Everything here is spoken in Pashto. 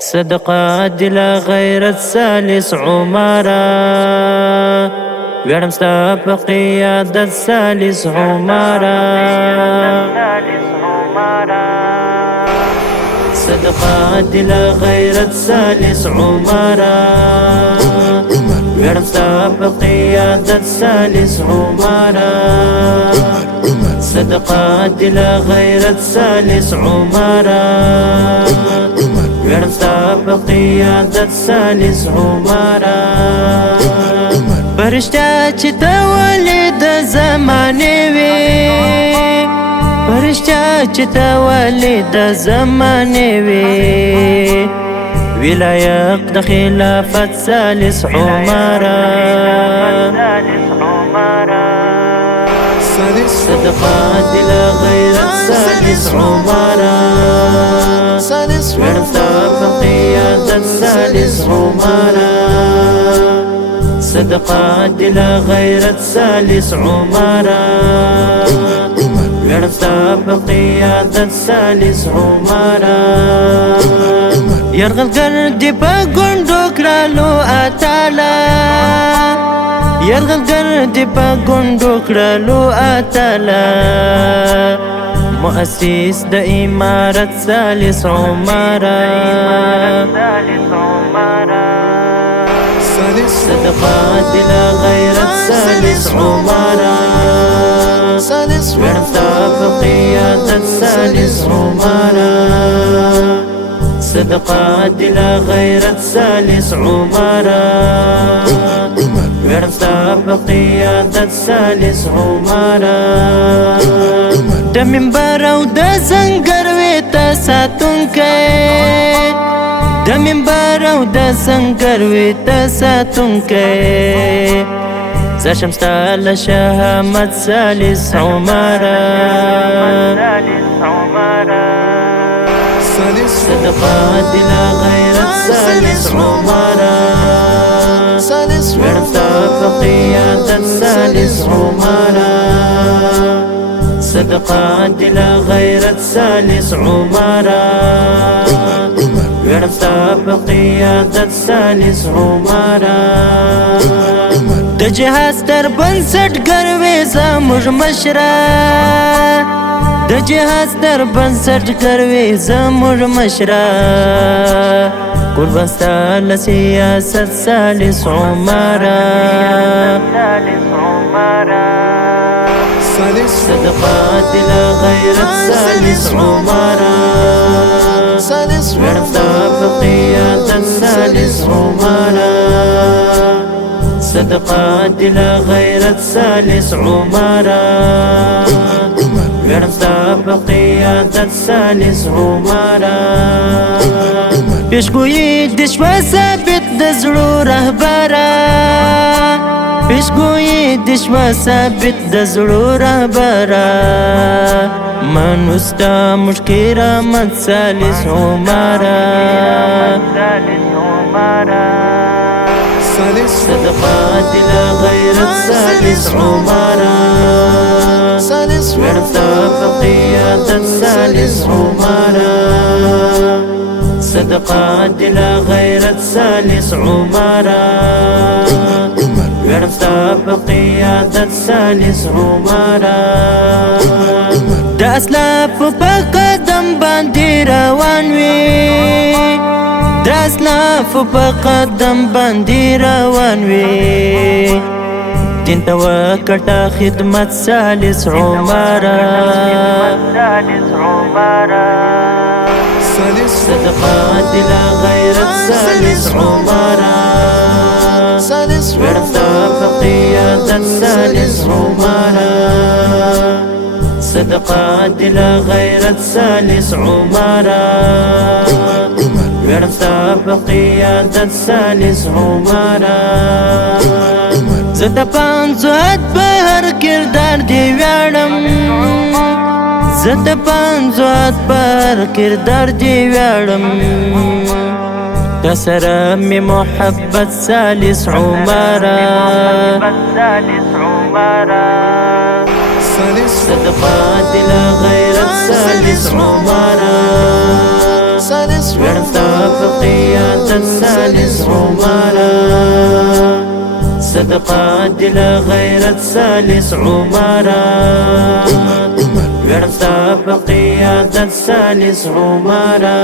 صدقات لا غیرت سالس عمره ویړم ستا په قیادت سالس عمره صدقات لا غیرت سالس عمره ویړم ستا په قیادت سالس عمره صدقات لا غیرت سالس عمره ویړم ستا په قیادت سالس عمره فرشته چې ته ولې د زمانې وې فرشته چې ته ولې د زمانې وې ولایق د خلافت سالس عمره صدقات لا غیرت سالس عمره ویړم ستا په قیادت سالس عمره صدقات لا غیرت سالس عمره ویړم ستا په قیادت سالس عمره یرغلګر دې په ګونډو کړلو اتاله یرغلګر دې په ګونډو کړلو اتاله مؤسس د امارت سالس عمره صدقات لا غیرت سالس عمره ویړم ستا په قیادت سالس عمره صدقات لا غیرت سالس عمره ویړم ستا په قیادت سالس عمره د منبر او د زنګر وې ته ساتونکی د منبر او د زنګر وې ته ساتونکی زه شم ستا له شهامت سالس عمره صدقات لا غیرت سالس عمره ویړم ستا په قیادت سالس عمره صدقات لا غیرت سالس عمره ویړم ستا په قیادت سالس عمره د جهاد ستر بنسټګر وې زموږ مشره د جهاد ستر بنسټګر وې زموږ مشره قربان ستا له سیاست سالس عمره صدقات لا غیرت سالس عمره ویړم ستا په قیادت سالس عمره صدقات لا غیرت سالس عمره ویړم ستا په قیادت سالس عمره پیشګویي د شوه ثابت د زړو رهبره پیشګویي د شوه ثابت د زړو رهبره منو ستا موږ کرامت سالس عمره صدقات لا غیرت سالس عمره ویړم ستا په قیادت سالس عمره صدقات لا غیرت سالس عمره ویړم ستا په قیادت سالس عمره د اسلاف په قدم باندې روان وي د اسلاف په قدم باندې روان وي دین ته وکړه خدمت سالس عمره صدقات لا غیرت سالس عمره ویړم ستا په قیادت سالس عمره صدقات لا غیرت سالس عمره ویړم ستا په قیادت سالس عمره زه د پنځوات په هر کردار دی ویاړم زه د پنځوات په هر کردار دی ویاړم تا سره مې محبت سالس عمره صدقات لا غیرت سالس عمره سالس ويرتاح بقيادة سالس عمارة. صدقات لا غيرة سالس عمارة. ويرتاح بقيادة سالس عمارة.